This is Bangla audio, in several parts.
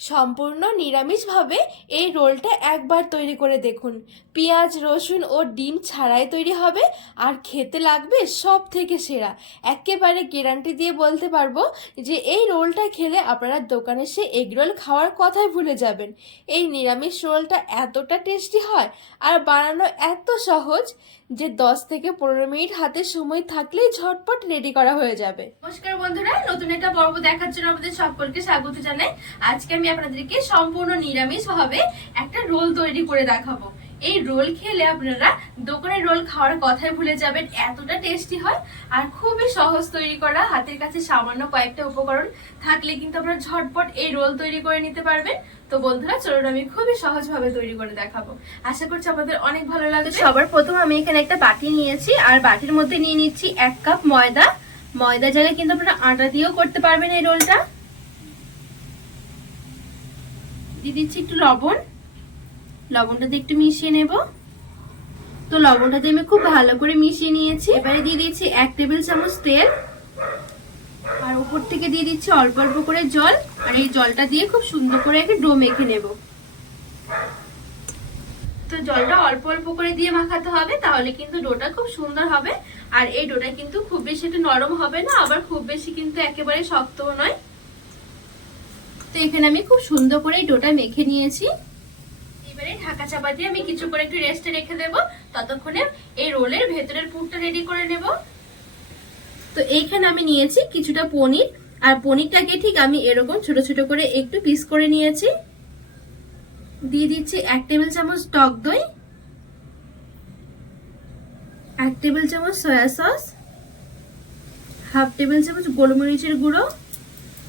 সম্পূর্ণ নিরামিষভাবে এই রোলটা একবার তৈরি করে দেখুন। পেঁয়াজ, রসুন ও ডিম ছাড়াই তৈরি হবে। আর খেতে লাগবে সব থেকে সেরা। একেবারে গ্যারান্টি দিয়ে বলতে পারব যে এই রোলটা খেলে আপনারা দোকানে সে এগ রোল খাওয়ার কথাই ভুলে যাবেন। এই নিরামিষ রোলটা এতটা টেস্টি হয় আর বানানো এত সহজ যে দশ থেকে পনেরো মিনিট হাতে সময় থাকলেই ঝটপট রেডি করা হয়ে যাবে। নমস্কার বন্ধুরা, নতুন একটা পর্ব দেখার জন্য আমাদের সকলকে স্বাগত জানাই। আজকে আমি আপনাদেরকে সম্পূর্ণ নিরামিষ ভাবে একটা রোল তৈরি করে দেখাবো। এই রোল খেলে আপনারা দোকানের রোল খাওয়ার কথাই ভুলে যাবেন, এতটা টেস্টি হয়। আর খুবই সহজ তৈরি করা, হাতের কাছে সামান্য কয়েকটা উপকরণ থাকলে কিন্তু আপনারা ঝটপট এই রোল তৈরি করে নিতে পারবেন। তো বন্ধুরা, চলুন আমি খুবই সহজভাবে তৈরি করে দেখাবো। আশা করছি আপনাদের অনেক ভালো লাগবে। সবার প্রথম আমি এখানে একটা বাটি নিয়েছি, আর বাটির মধ্যে নিয়ে নিচ্ছি এক কাপ ময়দা। ময়দা জালে কিন্তু আপনারা আটা দিয়েও করতে পারবেন এই রোলটা। দিয়ে দিচ্ছি একটু লবণ। লবণটা দিয়ে একটু মিশিয়ে নেব। তো লবণটা দিয়ে আমি খুব ভালো করে মিশিয়ে নিয়েছি। এবারে দিয়ে দিচ্ছি এক টেবিল চামচ তেল। আর উপর থেকে দিয়ে দিচ্ছি অল্প অল্প করে জল। আর এই জলটা দিয়ে খুব সুন্দর করে একটা ডো মেখে নেব। তো জলটা অল্প অল্প করে দিয়ে মাখাতে হবে, তাহলে কিন্তু ডোটা খুব সুন্দর হবে। আর এই ডোটা কিন্তু খুব বেশি একটু নরম হবে না, আবার খুব বেশি কিন্তু একেবারে শক্তও নয়। তো এখানে আমি খুব সুন্দর করে এই ডোটা মেখে নিয়েছি। এবারে ঢাকা চাপা দিয়ে আমি কিছু করে একটু রেস্টে রেখে দেব। ততক্ষণে এই রোলের ভেতরের পুরটা রেডি করে নেব। তো এইখানে আমি নিয়েছি কিছুটা পনির, আর পনিরটাকে ঠিক আমি এরকম ছোট ছোট করে একটু পিস করে নিয়েছি। দিয়ে দিচ্ছি এক টেবিল চামচ টক দই, এক টেবিল চামচ সয়া সস হাফ টেবিল চামচ গোলমরিচের গুঁড়ো,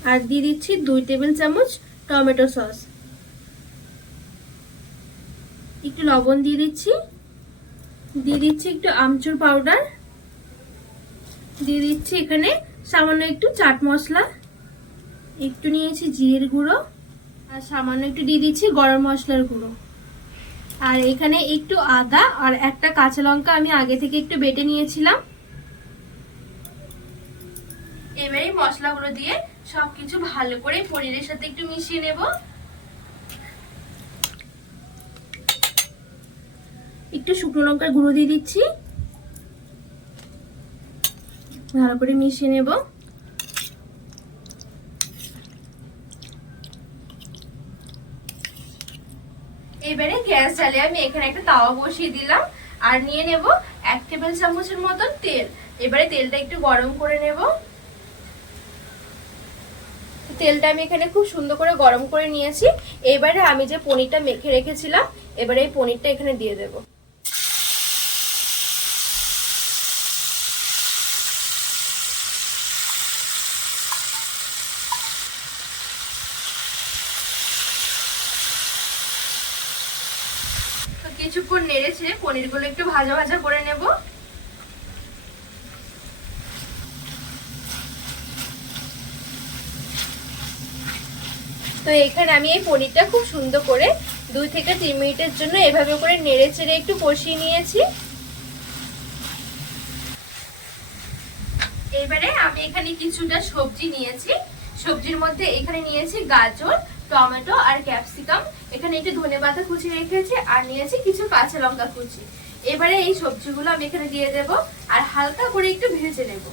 আর দিয়ে দিচ্ছি দুই টেবিল চামচ টমেটো সস একটু লবণ দিয়ে দিচ্ছি। দিয়ে দিচ্ছি একটু আমচুর পাউডার দিয়ে দিচ্ছি এখানে সামান্য একটু চাট মশলা। একটু নিয়েছি জিরের গুঁড়ো আর সামান্য একটু দিয়ে দিচ্ছি গরম মশলার গুঁড়ো। আর এখানে একটু আদা আর একটা কাঁচা লঙ্কা আমি আগে থেকে একটু বেটে নিয়েছিলাম। এবারে মশলাগুলো দিয়ে সবকিছু ভালো করে পনিরের সাথে একটু মিশিয়ে নেব। একটু শুকনো লঙ্কার গুঁড়ো দিয়ে দিচ্ছি। ভালো করে মিশিয়ে নেব। এবারে গ্যাস জ্বালিয়ে আমি এখানে একটা তাওয়া বসিয়ে দিলাম আর নিয়ে নেব এক টেবিল চামচের মতন তেল। এবারে তেলটা একটু গরম করে নেব। তেলটা আমি এখানে খুব সুন্দর করে গরম করে নিয়েছি। এবারে আমি যে পনিরটা মেখে রেখেছিলাম, এবারে এই পনিরটা এখানে দিয়ে দেবো তো কিছুক্ষণ নেড়েছে পনিরগুলো একটু ভাজা ভাজা করে নেব। তো এখানে আমি এই পনিরটা খুব সুন্দর করে দুই থেকে তিন মিনিটের জন্য এভাবে করে নেড়ে চেড়ে একটু কষিয়ে নিয়েছি। এবারে আমি এখানে কিছুটা সবজি নিয়েছি। সবজির মধ্যে এখানে নিয়েছি গাজর টমেটো আর ক্যাপসিকাম। এখানে একটু ধনে পাতা কুচি রেখেছি আর নিয়েছি কিছু কাঁচা লঙ্কা কুচি। এবারে এই সবজিগুলো আমি এখানে দিয়ে দেব আর হালকা করে একটু ভেজে নেব।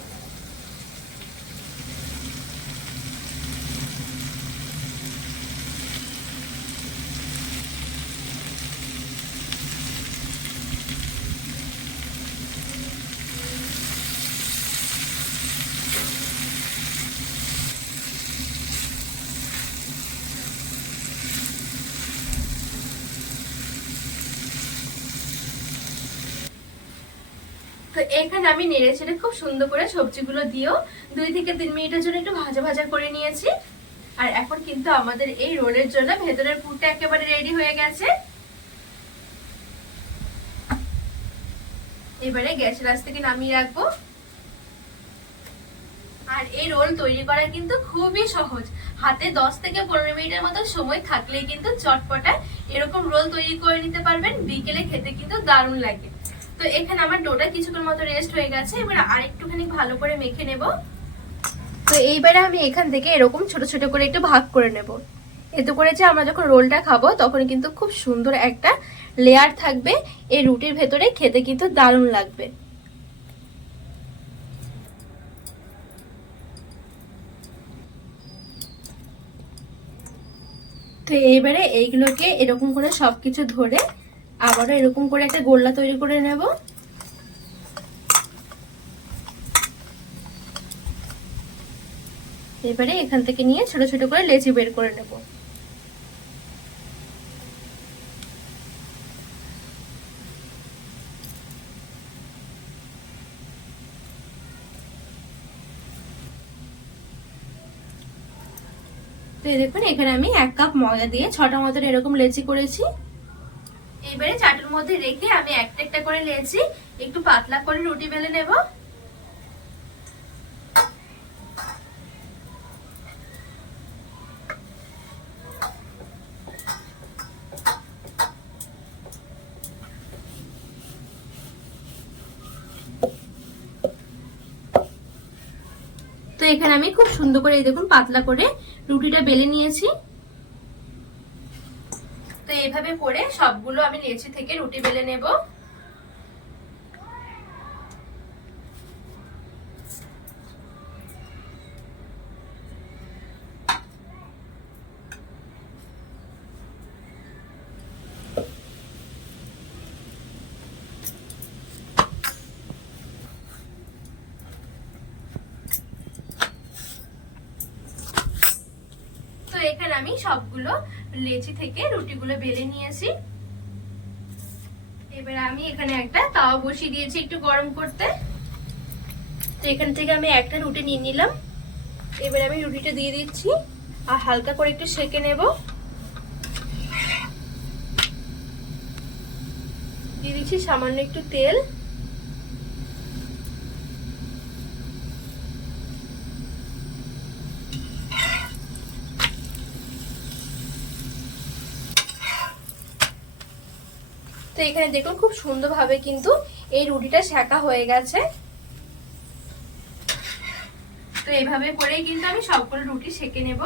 তো এখানে আমি নেড়ে ছেড়ে খুব সুন্দর করে সবজিগুলো দিয়েও দুই থেকে তিন মিনিটের জন্য একটু ভাজা ভাজা করে নিয়েছি। আর এখন কিন্তু আমাদের এই রোলের জন্য ভেতরের পুরটা একেবারে রেডি হয়ে গেছে। এবারে গ্যাসের আঁচ থেকে নামিয়ে রাখব। আর এই রোল তৈরি করা কিন্তু খুবই সহজ। হাতে দশ থেকে পনেরো মিনিটের মতো সময় থাকলেই কিন্তু চটপটায় এরকম রোল তৈরি করে নিতে পারবেন। বিকেলে খেতে কিন্তু দারুণ লাগে। তো এখানে আমার ডোটা কিছুক্ষণ মতো রেস্ট হয়ে গেছে, এবার আরেকটুখানি ভালো করে মেখে নেব। তো এইবারে আমি এখান থেকে এরকম ছোট ছোট করে একটু ভাগ করে নেব। এতে করে যে আমরা যখন রোলটা খাব, তখন কিন্তু খুব সুন্দর একটা লেয়ার থাকবে, এই রুটির ভেতরে খেতে কিন্তু দারুণ লাগবে। তো এইবারে এইগুলোকে এরকম করে সবকিছু ধরে আবারও এরকম করে একটা গোল্লা তৈরি করে নেব। এবারে এখান থেকে নিয়ে ছোট ছোট করে লেচি বের করে নেব। তো দেখুন, এখানে আমি এক কাপ ময়দা দিয়ে ছটা মতন এরকম লেচি করেছি। এবারে চাটুর মধ্যে রেখে আমি একটা একটা করে নিয়েছি। একটু পাতলা করে রুটি বেলে নেব। তো এখানে আমি খুব সুন্দর করে দেখুন পাতলা করে রুটিটা বেলে নিয়েছি। এইভাবে করে সবগুলো আমি লেচি থেকে রুটি বেলে নেব। এখানে আমি সবগুলো লেচি থেকে রুটিগুলো বেলে নিয়েছি। এবার আমি এখানে একটা তাওয়া বসিয়ে দিয়েছি একটু গরম করতে। তো এখান থেকে আমি একটা রুটি নিয়ে নিলাম। এবার আমি রুটিটা দিয়ে দিচ্ছি আর হালকা করে একটু সেকে নেব। দিয়ে দিচ্ছি সামান্য একটু তেল। তো এখানে দেখুন খুব সুন্দরভাবে কিন্তু এই রুটিটা শেখা হয়ে গেছে। তো এইভাবে করেই কিন্তু আমি সবগুলো রুটি সেঁকে নেব।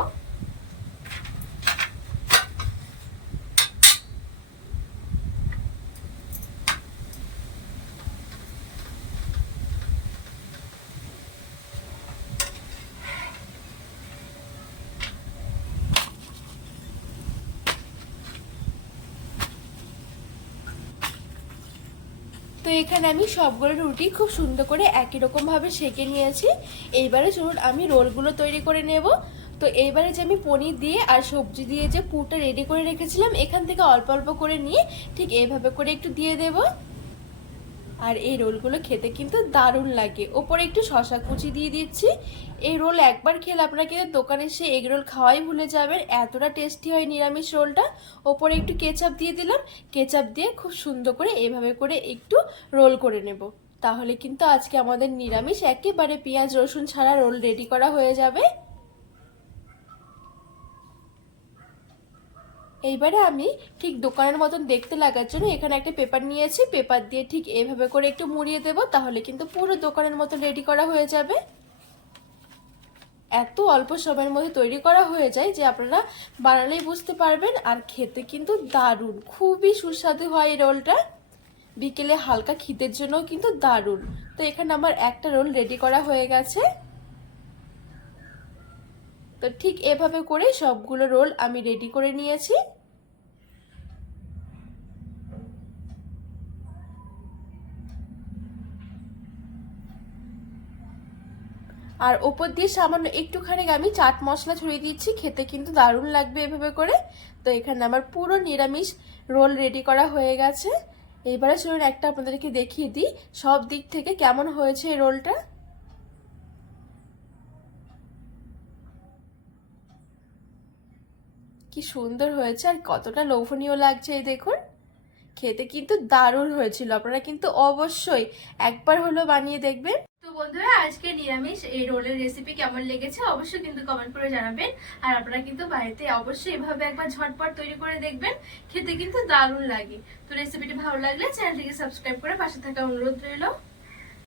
তো এখানে আমি সবগুলো রুটি খুব সুন্দর করে একই রকমভাবে সেঁকে নিয়েছি। এইবারে চলুন আমি রোলগুলো তৈরি করে নেব। তো এইবারে যে আমি পনির দিয়ে আর সবজি দিয়ে যে পুরটা রেডি করে রেখেছিলাম, এখান থেকে অল্প অল্প করে নিয়ে ঠিক এইভাবে করে একটু দিয়ে দেব। আর এই রোলগুলো খেতে কিন্তু দারুণ লাগে। ওপরে একটু শশা কুচি দিয়ে দিচ্ছি। এই রোল একবার খেলে আপনারা কিন্তু দোকানে সে এগ রোল খাওয়াই ভুলে যাবেন। এতটা টেস্টি হয় নিরামিষ রোলটা। ওপরে একটু কেচাপ দিয়ে দিলাম। কেচাপ দিয়ে খুব সুন্দর করে এভাবে করে একটু রোল করে নেব। তাহলে কিন্তু আজকে আমাদের নিরামিষ একেবারে পেঁয়াজ রসুন ছাড়া রোল রেডি করা হয়ে যাবে। এইবারে আমি ঠিক দোকানের মতন দেখতে লাগার জন্য এখানে একটা পেপার নিয়েছি, পেপার দিয়ে ঠিক এভাবে করে একটু মুড়িয়ে দেব, তাহলে কিন্তু পুরো দোকানের মতন রেডি করা হয়ে যাবে। এত অল্প সময়ের মধ্যে তৈরি করা হয়ে যায় যে আপনারা বানালেই বুঝতে পারবেন, আর খেতে কিন্তু দারুণ, খুবই সুস্বাদু হয় এই রোলটা। বিকেলে হালকা খিদের জন্য কিন্তু দারুণ। তো এখানে আমার একটা রোল রেডি করা হয়ে গেছে। তো ঠিক এভাবে করে সবগুলো রোল আমি রেডি করে নিয়েছি। আর ওপর দিয়ে সামান্য একটুখানি আমি চাট মশলা ছড়িয়ে দিচ্ছি খেতে কিন্তু দারুণ লাগবে এভাবে করে। তো এখানে আমার পুরো নিরামিষ রোল রেডি করা হয়ে গেছে। এইবারে চলুন একটা আপনাদেরকে দেখিয়ে দিই সব দিক থেকে কেমন হয়েছে এই রোলটা। কি সুন্দর হয়েছে আর কতটা লোভনীয় লাগছে এই দেখুন। খেতে কিন্তু দারুণ হয়েছিল, আপনারা কিন্তু অবশ্যই একবার হলো বানিয়ে দেখবেন। তো বন্ধুরা, আজকে নিরামিষ এই রোলের রেসিপি কেমন লেগেছে অবশ্যই কিন্তু কমেন্ট করে জানাবেন। আর আপনারা কিন্তু বাড়িতে অবশ্যই এভাবে একবার ঝটপট তৈরি করে দেখবেন, খেতে কিন্তু দারুণ লাগে। তো রেসিপিটি ভালো লাগলে চ্যানেলটিকে সাবস্ক্রাইব করে পাশে থাকা অনুরোধ রইল।